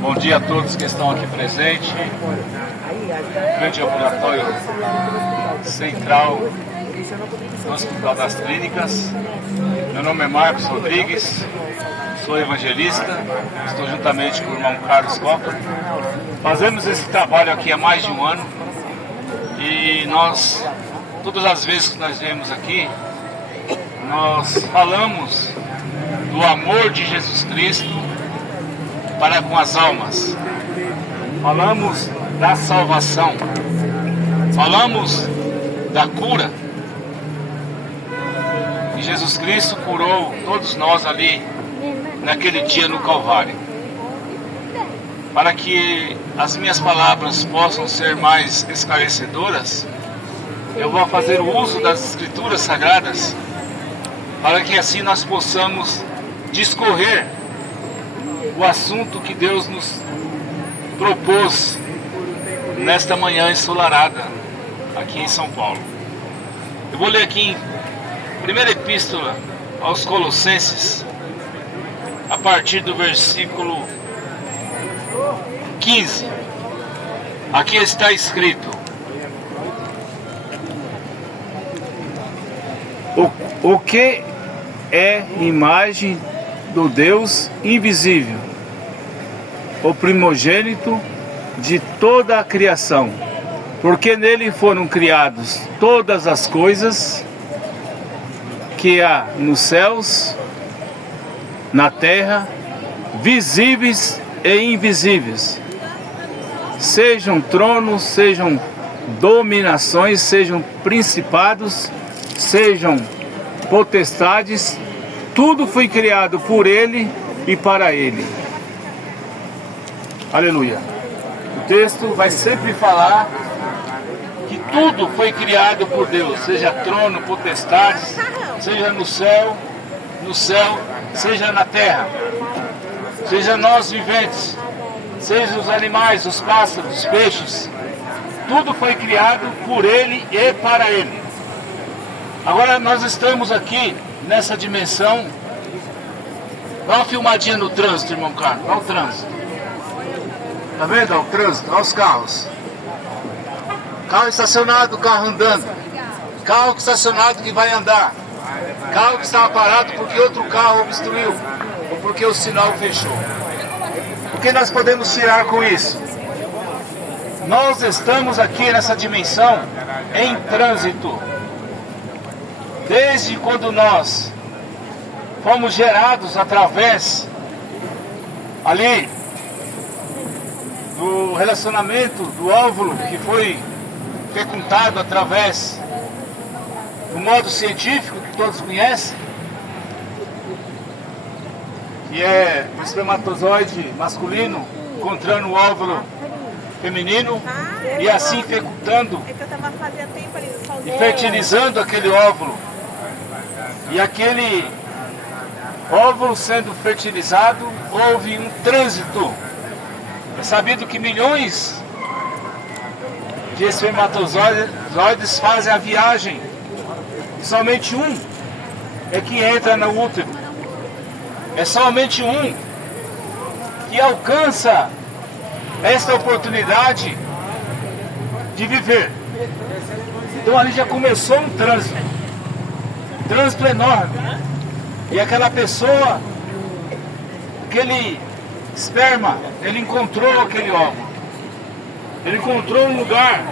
Bom dia a todos que estão aqui presentes. Grande ambulatório central do Hospital das Clínicas. Meu nome é Marcos Rodrigues, sou evangelista, estou juntamente com o irmão Carlos Copa. Fazemos esse trabalho aqui há mais de um ano e nós, todas as vezes que nós viemos aqui, nós falamos do amor de Jesus Cristo para com as almas. Falamos da salvação. Falamos da cura. E Jesus Cristo curou todos nós ali naquele dia no Calvário. Para que as minhas palavras possam ser mais esclarecedoras, eu vou fazer o uso das Escrituras Sagradas, para que assim nós possamos discorrer o assunto que Deus nos propôs nesta manhã ensolarada aqui em São Paulo. Eu vou ler aqui em primeira epístola aos Colossenses, a partir do versículo 15. Aqui está escrito: o que é imagem do Deus invisível, o primogênito de toda a criação, porque nele foram criados todas as coisas que há nos céus, na terra, visíveis e invisíveis, sejam tronos, sejam dominações, sejam principados, sejam potestades. Tudo foi criado por Ele e para Ele. Aleluia. O texto vai sempre falar que tudo foi criado por Deus, seja trono, potestades, seja no céu, seja na terra, seja nós viventes, seja os animais, os pássaros, os peixes. Tudo foi criado por Ele e para Ele. Agora nós estamos aqui nessa dimensão. Dá uma filmadinha no trânsito, irmão Carlos. Olha o trânsito. Tá vendo? Olha o trânsito, olha os carros. Carro estacionado, carro andando. Carro estacionado que vai andar. Carro que estava parado porque outro carro obstruiu, ou porque o sinal fechou. O que nós podemos tirar com isso? Nós estamos aqui nessa dimensão em trânsito. Desde quando nós fomos gerados através ali do relacionamento do óvulo, que foi fecundado através do modo científico que todos conhecem, que é o espermatozoide masculino encontrando o óvulo feminino e assim fecundando e fertilizando aquele óvulo. E aquele óvulo sendo fertilizado, houve um trânsito. É sabido que milhões de espermatozoides fazem a viagem, e somente um é que entra no útero. É somente um que alcança esta oportunidade de viver. Então ali já começou um trânsito enorme. E aquela pessoa, aquele esperma, ele encontrou aquele óvulo. Ele encontrou um lugar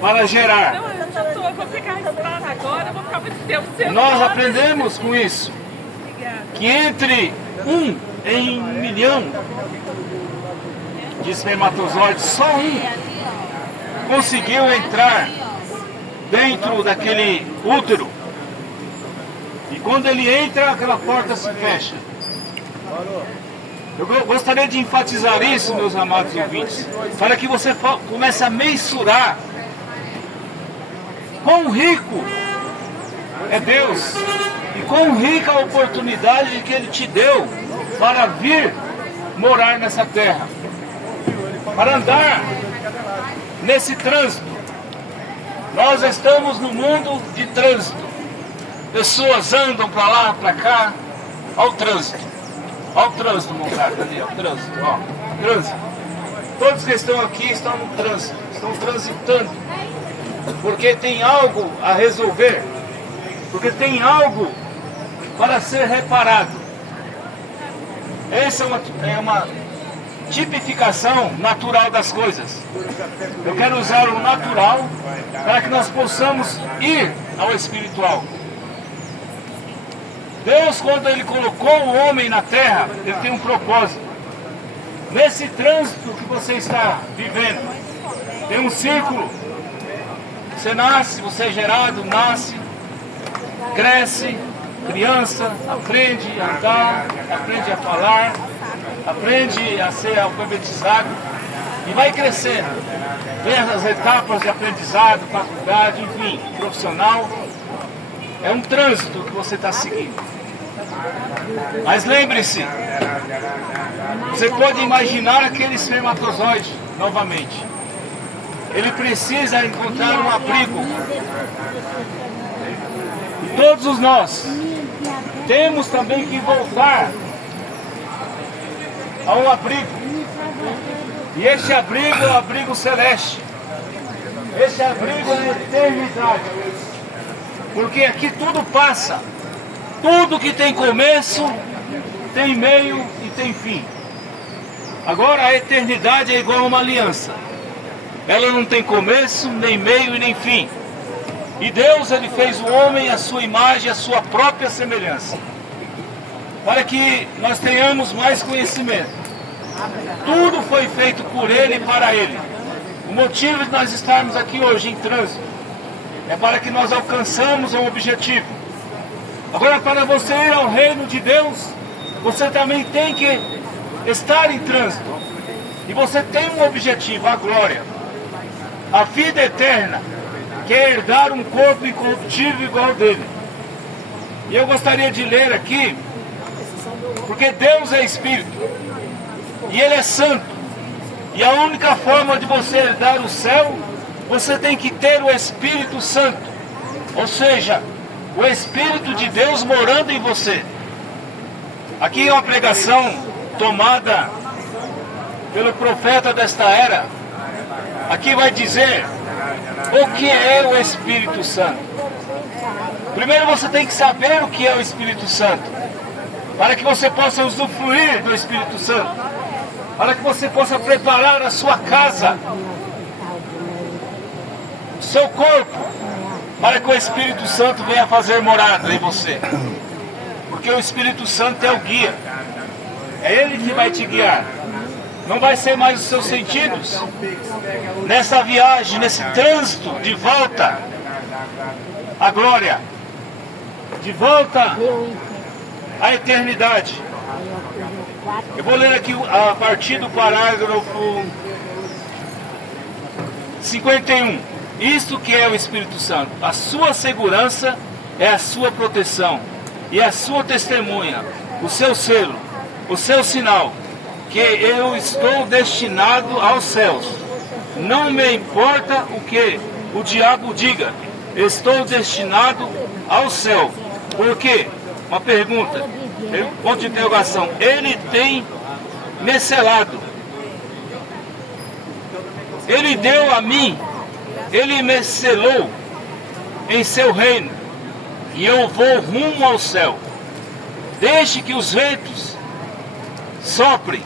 para gerar. Não, eu já tô, eu vou ficar registrada agora, eu vou ficar muito tempo sem. Nós aprendemos com isso que entre 1 em 1 milhão de espermatozoides, só um conseguiu entrar dentro daquele útero. E quando ele entra, aquela porta se fecha. Eu gostaria de enfatizar isso, meus amados ouvintes, para que você comece a mensurar quão rico é Deus e quão rica a oportunidade que Ele te deu para vir morar nessa terra, para andar nesse trânsito. Nós estamos no mundo de trânsito. Pessoas andam para lá, para cá, ao trânsito. Olha o trânsito montado ali, ó, trânsito, ó, trânsito. Todos que estão aqui estão no trânsito, estão transitando, porque tem algo a resolver, porque tem algo para ser reparado. Essa é uma tipificação natural das coisas. Eu quero usar o natural para que nós possamos ir ao espiritual. Deus, quando Ele colocou o homem na terra, Ele tem um propósito. Nesse trânsito que você está vivendo, tem um círculo. Você nasce, você é gerado, nasce, cresce, criança, aprende a andar, aprende a falar, aprende a ser alfabetizado e vai crescendo. Vem as etapas de aprendizado, faculdade, enfim, profissional. É um trânsito que você está seguindo. Mas lembre-se, você pode imaginar aquele espermatozoide novamente. Ele precisa encontrar um abrigo. E todos nós temos também que voltar a um abrigo. E este abrigo é o abrigo celeste. Este abrigo é a eternidade. Porque aqui tudo passa. Tudo que tem começo, tem meio e tem fim. Agora a eternidade é igual a uma aliança. Ela não tem começo, nem meio e nem fim. E Deus, Ele fez o homem à sua imagem, à sua própria semelhança. Para que nós tenhamos mais conhecimento. Tudo foi feito por Ele e para Ele. O motivo de nós estarmos aqui hoje em trânsito é para que nós alcançamos um objetivo. Agora, para você ir ao reino de Deus, você também tem que estar em trânsito. E você tem um objetivo, a glória. A vida eterna, que é herdar um corpo incorruptível igual ao dele. E eu gostaria de ler aqui, porque Deus é Espírito, e Ele é Santo. E a única forma de você herdar o céu, você tem que ter o Espírito Santo. Ou seja, o Espírito de Deus morando em você. Aqui é uma pregação tomada pelo profeta desta era. Aqui vai dizer o que é o Espírito Santo. Primeiro você tem que saber o que é o Espírito Santo, para que você possa usufruir do Espírito Santo, para que você possa preparar a sua casa, o seu corpo, para que o Espírito Santo venha fazer morada em você. Porque o Espírito Santo é o guia. É Ele que vai te guiar. Não vai ser mais os seus sentidos. Nessa viagem, nesse trânsito de volta à glória, de volta à eternidade. Eu vou ler aqui a partir do parágrafo 51. Isto que é o Espírito Santo. A sua segurança é a sua proteção e a sua testemunha, o seu selo, o seu sinal, que eu estou destinado aos céus. Não me importa o que o diabo diga, estou destinado ao céu. Por quê? Uma pergunta, ponto de interrogação. Ele tem me selado. Ele deu a mim, Ele me selou em seu reino, e eu vou rumo ao céu. Deixe que os ventos soprem,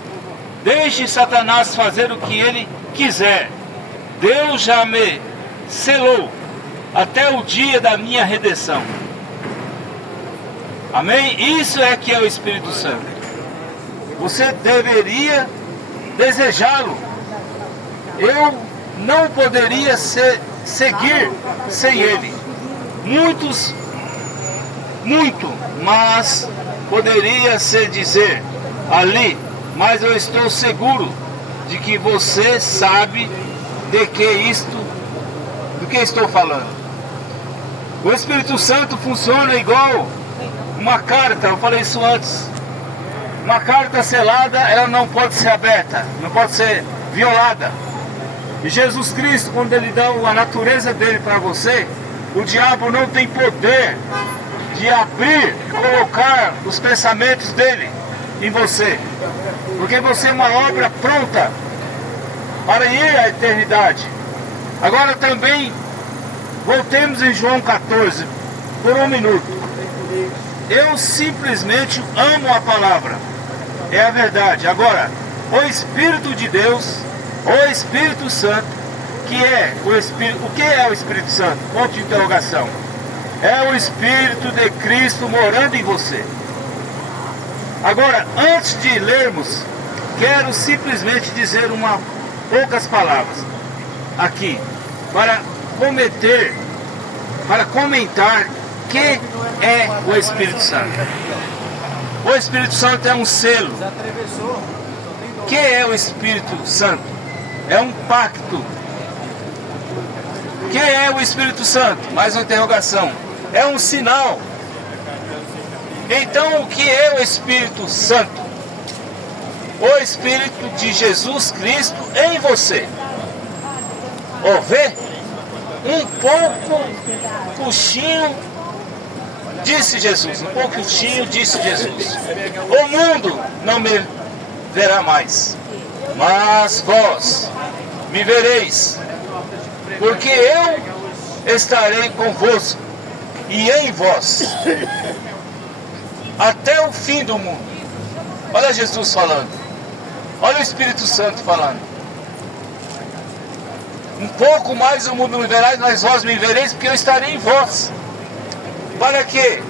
deixe Satanás fazer o que ele quiser. Deus já me selou até o dia da minha redenção. Amém? Isso é que é o Espírito Santo. Você deveria desejá-lo. Eu não poderia seguir sem ele. Mas poderia se dizer ali, mas eu estou seguro de que você sabe do que estou falando. O Espírito Santo funciona igual uma carta, eu falei isso antes. Uma carta selada, ela não pode ser aberta, não pode ser violada. E Jesus Cristo, quando Ele dá a natureza dele para você, o diabo não tem poder de abrir e colocar os pensamentos dele em você, porque você é uma obra pronta para ir à eternidade. Agora também, voltemos em João 14, por um minuto. Eu simplesmente amo a palavra, é a verdade. Agora, o Espírito de Deus, o Espírito Santo, que é o Espírito, o que é o Espírito Santo? Ponto de interrogação. É o Espírito de Cristo morando em você. Agora, antes de lermos, quero simplesmente dizer poucas palavras aqui, para comentar que é o Espírito Santo. O Espírito Santo é um selo. O que é o Espírito Santo? É um pacto. O que é o Espírito Santo? Mais uma interrogação. É um sinal. Então, o que é o Espírito Santo? O Espírito de Jesus Cristo em você. Vê? Um pouco coxinho, disse Jesus. Um pouquinho, disse Jesus. O mundo não me verá mais, mas vós me vereis, porque eu estarei convosco e em vós até o fim do mundo. Olha Jesus falando. Olha o Espírito Santo falando. Um pouco mais o mundo me verá, mas vós me vereis, porque eu estarei em vós. Para que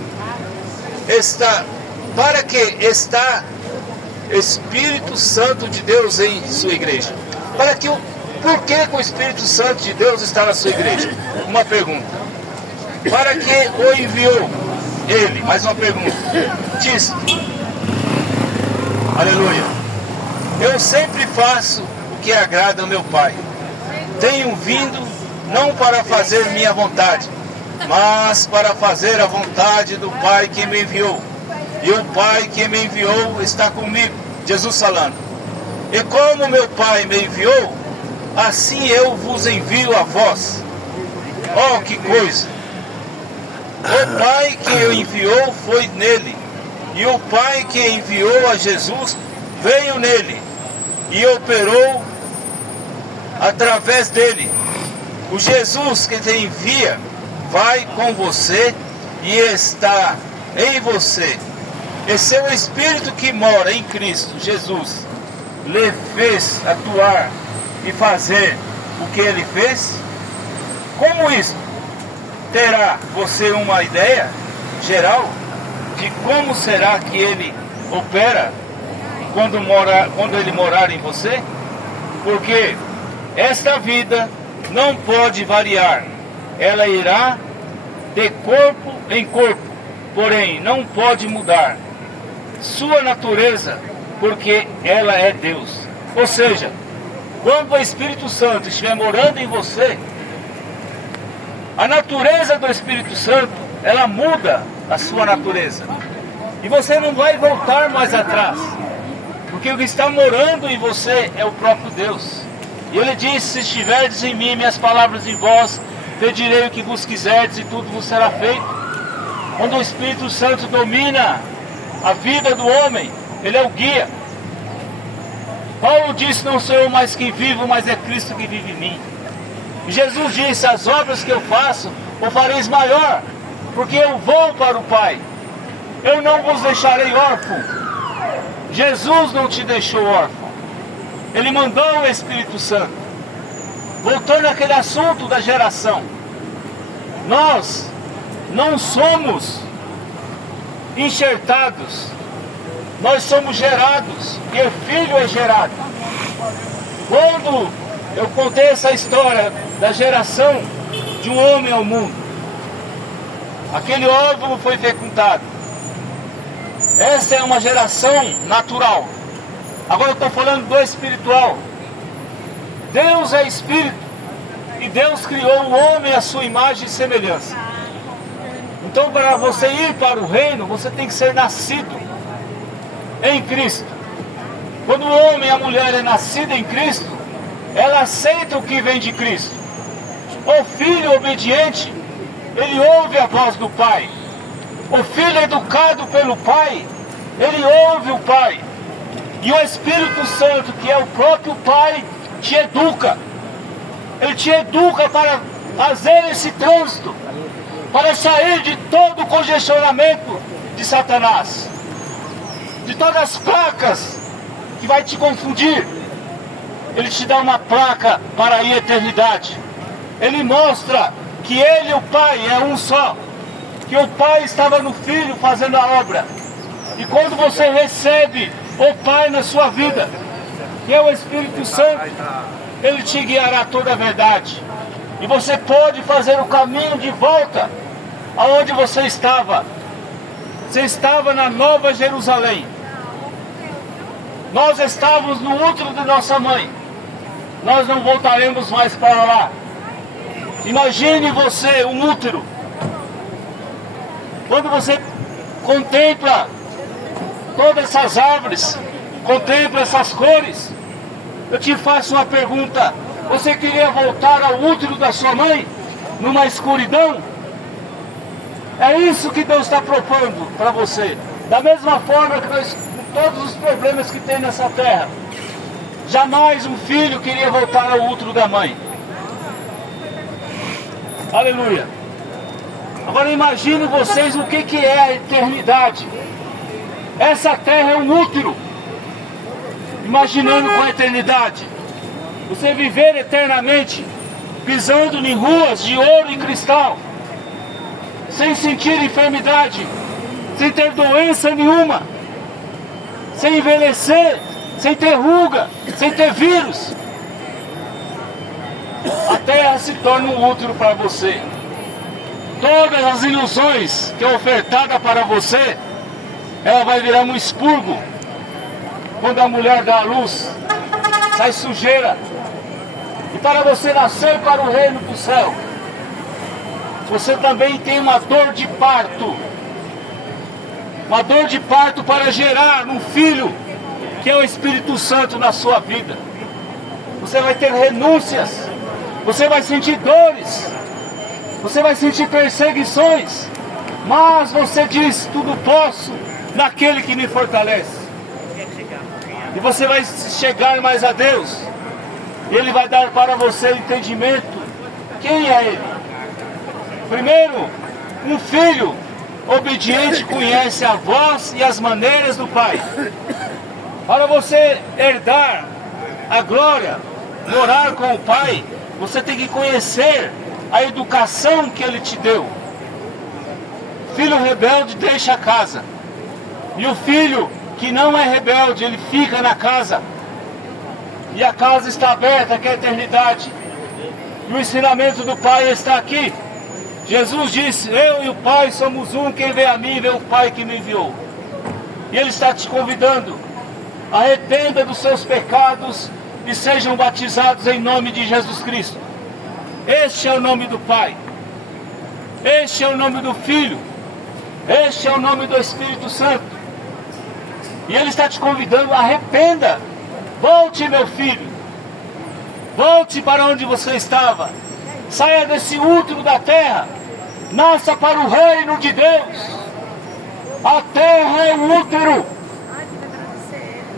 está Espírito Santo de Deus em sua igreja? Por que o Espírito Santo de Deus está na sua igreja? Uma pergunta. Para que o enviou ele? Mais uma pergunta. Diz. Aleluia. Eu sempre faço o que agrada ao meu Pai. Tenho vindo não para fazer minha vontade, mas para fazer a vontade do Pai que me enviou. E o Pai que me enviou está comigo. Jesus falando. E como meu Pai me enviou, assim eu vos envio a vós. Oh, que coisa! O Pai que o enviou foi nele. E o Pai que enviou a Jesus veio nele e operou através dele. O Jesus que te envia vai com você e está em você. Esse é o Espírito que mora em Cristo Jesus. Lhe fez atuar e fazer o que ele fez? Como isso? Terá você uma ideia geral de como será que ele opera quando ele morar em você? Porque esta vida não pode variar. Ela irá de corpo em corpo, porém não pode mudar sua natureza, porque ela é Deus. Ou seja, quando o Espírito Santo estiver morando em você, a natureza do Espírito Santo, ela muda a sua natureza. E você não vai voltar mais atrás, porque o que está morando em você é o próprio Deus. E ele disse: se estiverdes em mim, minhas palavras em vós, pedirei o que vos quiserdes e tudo vos será feito. Quando o Espírito Santo domina a vida do homem, ele é o guia. Paulo disse: não sou eu mais quem vivo, mas é Cristo que vive em mim. E Jesus disse: as obras que eu faço, o fareis maior, porque eu vou para o Pai. Eu não vos deixarei órfão. Jesus não te deixou órfão. Ele mandou o Espírito Santo. Voltando àquele assunto da geração, nós não somos enxertados, nós somos gerados, e o Filho é gerado. Quando eu contei essa história da geração de um homem ao mundo, aquele óvulo foi fecundado. Essa é uma geração natural. Agora eu estou falando do espiritual. Deus é espírito, e Deus criou o homem à sua imagem e semelhança. Então, para você ir para o reino, você tem que ser nascido em Cristo. Quando o homem e a mulher é nascida em Cristo, ela aceita o que vem de Cristo. O filho obediente, ele ouve a voz do Pai. O filho educado pelo Pai, ele ouve o Pai. E o Espírito Santo, que é o próprio Pai, te educa. Ele te educa para fazer esse trânsito, para sair de todo o congestionamento de Satanás, de todas as placas que vai te confundir. Ele te dá uma placa para a eternidade. Ele mostra que ele e o Pai é um só, que o Pai estava no Filho fazendo a obra. E quando você recebe o Pai na sua vida, que é o Espírito Santo, ele te guiará toda a verdade. E você pode fazer o caminho de volta aonde você estava. Você estava na Nova Jerusalém. Nós estávamos no útero de nossa mãe. Nós não voltaremos mais para lá. Imagine você, um útero. Quando você contempla todas essas árvores, contempla essas cores, eu te faço uma pergunta: você queria voltar ao útero da sua mãe, numa escuridão? É isso que Deus está propondo para você. Da mesma forma que nós, com todos os problemas que tem nessa terra, jamais um filho queria voltar ao útero da mãe. Aleluia. Agora imagine vocês o que é a eternidade. Essa terra é um útero. Imaginando com a eternidade. Você viver eternamente pisando em ruas de ouro e cristal, sem sentir enfermidade, sem ter doença nenhuma, sem envelhecer, sem ter ruga, sem ter vírus. A terra se torna um útero para você. Todas as ilusões que é ofertada para você, ela vai virar um expurgo. Quando a mulher dá a luz, sai sujeira. E para você nascer para o reino do céu, você também tem uma dor de parto. Uma dor de parto para gerar um filho, que é o Espírito Santo na sua vida. Você vai ter renúncias. Você vai sentir dores. Você vai sentir perseguições. Mas você diz: tudo posso naquele que me fortalece. E você vai chegar mais a Deus. E Ele vai dar para você entendimento. Quem é Ele? Primeiro, um filho obediente conhece a voz e as maneiras do Pai. Para você herdar a glória, morar com o Pai, você tem que conhecer a educação que Ele te deu. Filho rebelde deixa a casa. E o filho que não é rebelde, ele fica na casa. E a casa está aberta, que é a eternidade. E o ensinamento do Pai está aqui. Jesus disse: eu e o Pai somos um, quem vê a mim vê o Pai que me enviou. E Ele está te convidando: arrependa dos seus pecados e sejam batizados em nome de Jesus Cristo. Este é o nome do Pai. Este é o nome do Filho. Este é o nome do Espírito Santo. E Ele está te convidando: arrependa. Volte, meu filho. Volte para onde você estava. Saia desse útero da terra. Nasça para o reino de Deus. A terra é o útero.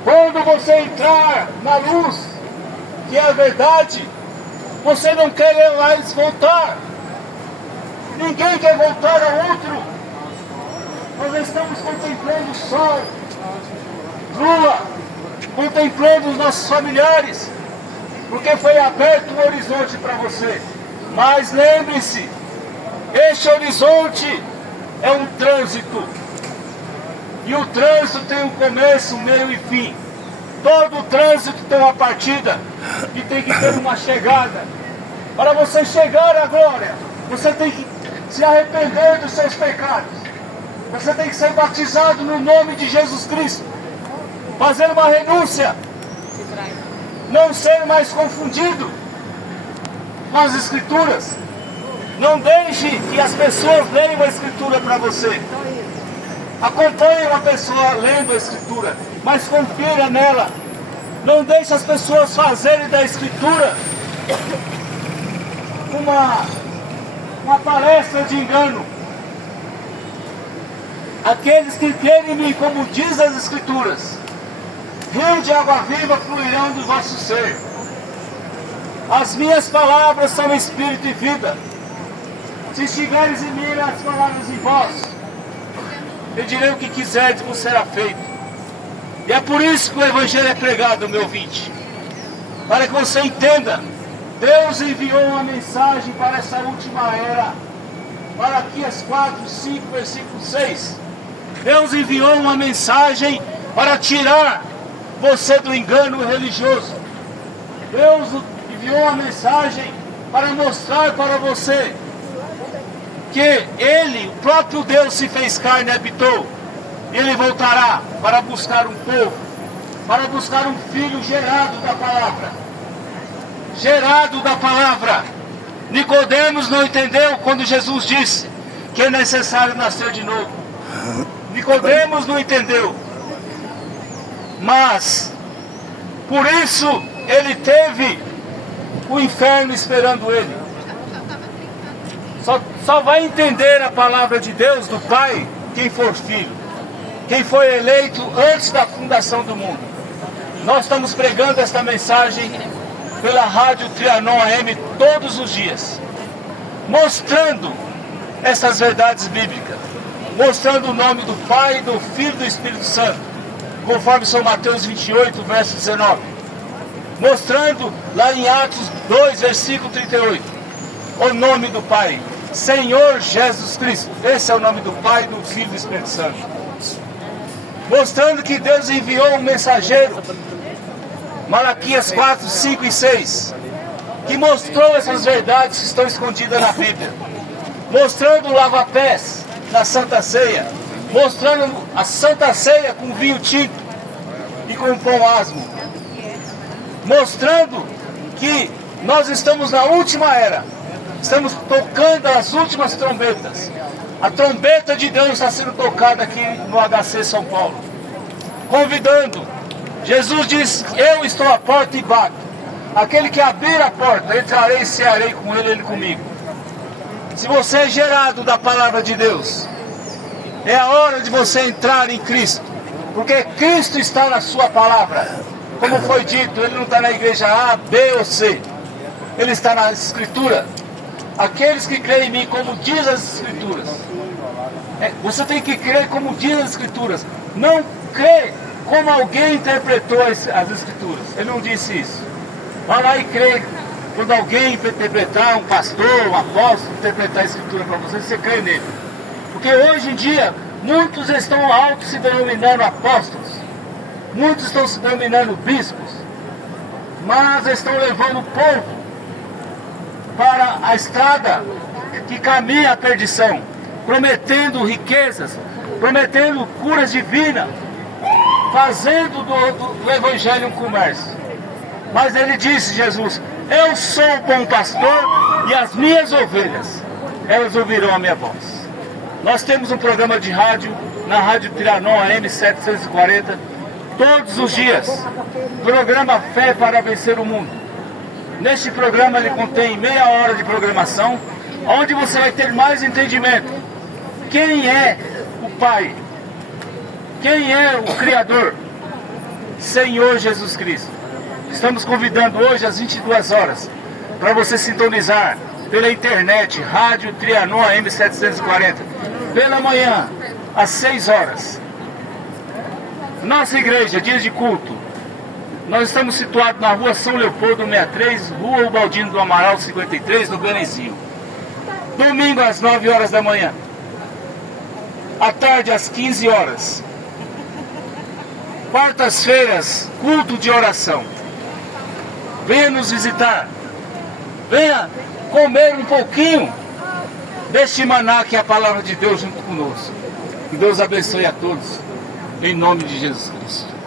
Quando você entrar na luz, que é a verdade, você não quer mais voltar. Ninguém quer voltar ao útero. Nós estamos contemplando o sol, lua, contemplando os nossos familiares, porque foi aberto um horizonte para você. Mas lembre-se, este horizonte é um trânsito. E o trânsito tem um começo, um meio e fim. Todo trânsito tem uma partida e tem que ter uma chegada. Para você chegar à glória, você tem que se arrepender dos seus pecados. Você tem que ser batizado no nome de Jesus Cristo. Fazer uma renúncia. Não ser mais confundido com as Escrituras. Não deixe que as pessoas leiam a Escritura para você. Acompanhe uma pessoa lendo a Escritura, mas confira nela. Não deixe as pessoas fazerem da Escritura uma palestra de engano. aqueles que creem em mim, como diz as Escrituras, rio de água viva fluirão do vosso ser. As minhas palavras são espírito e vida. Se estiveres em mim, as palavras em vós, pedirei o que quiserdes, vos será feito. E é por isso que o Evangelho é pregado, meu ouvinte, para que você entenda. Deus enviou uma mensagem para essa última era. Malaquias 4, 5, versículo 6. Deus enviou uma mensagem para tirar você do engano religioso. Deus enviou uma mensagem para mostrar para você que Ele, o próprio Deus, se fez carne e habitou. Ele voltará para buscar um povo, para buscar um filho gerado da palavra. Gerado da palavra. Nicodemos não entendeu quando Jesus disse que é necessário nascer de novo. Nicodemos não entendeu. Mas, por isso, ele teve o inferno esperando ele. Só vai entender a palavra de Deus, do Pai, quem for filho. Quem foi eleito antes da fundação do mundo. Nós estamos pregando esta mensagem pela Rádio Trianon AM todos os dias, mostrando essas verdades bíblicas, mostrando o nome do Pai, do Filho e do Espírito Santo, conforme São Mateus 28, verso 19, mostrando lá em Atos 2, versículo 38, o nome do Pai, Senhor Jesus Cristo. Esse é o nome do Pai, do Filho e do Espírito Santo, mostrando que Deus enviou um mensageiro, Malaquias 4, 5 e 6, que mostrou essas verdades que estão escondidas na Bíblia, mostrando o lava-pés na Santa Ceia, mostrando a Santa Ceia com vinho tinto e com pão asmo, mostrando que nós estamos na última era, estamos tocando as últimas trombetas. A trombeta de Deus está sendo tocada aqui no HC São Paulo, convidando. Jesus diz: eu estou à porta e bato. Aquele que abrir a porta, entrarei e cearei com ele, ele comigo. Se você é gerado da palavra de Deus, é a hora de você entrar em Cristo, porque Cristo está na sua palavra. Como foi dito, ele não está na igreja A, B ou C, ele está na Escritura. Aqueles que creem em mim, como diz as Escrituras. Você tem que crer como diz as Escrituras, não crer como alguém interpretou as Escrituras. Ele não disse isso. Vai lá e crê. Quando alguém interpretar, um pastor, um apóstolo, interpretar a Escritura para você, você crê nele. Porque hoje em dia, muitos estão se denominando apóstolos, muitos estão se denominando bispos, mas estão levando o povo para a estrada que caminha à perdição, prometendo riquezas, prometendo curas divinas, fazendo do Evangelho um comércio. Mas ele disse, Jesus: eu sou o bom pastor e as minhas ovelhas, elas ouvirão a minha voz. Nós temos um programa de rádio, na Rádio Trianon AM 740, todos os dias. Programa Fé para Vencer o Mundo. Neste programa ele contém meia hora de programação, onde você vai ter mais entendimento. Quem é o Pai? Quem é o Criador? Senhor Jesus Cristo. Estamos convidando hoje às 22 horas para você sintonizar pela internet, Rádio Trianon AM 740, pela manhã, às 6 horas. Nossa igreja, dias de culto, nós estamos situados na rua São Leopoldo 63, rua Ubaldino do Amaral 53, no Benezinho. Domingo às 9 horas da manhã, à tarde às 15 horas. Quartas-feiras, culto de oração. Venha nos visitar, venha comer um pouquinho deste maná que é a palavra de Deus junto conosco. Que Deus abençoe a todos, em nome de Jesus Cristo.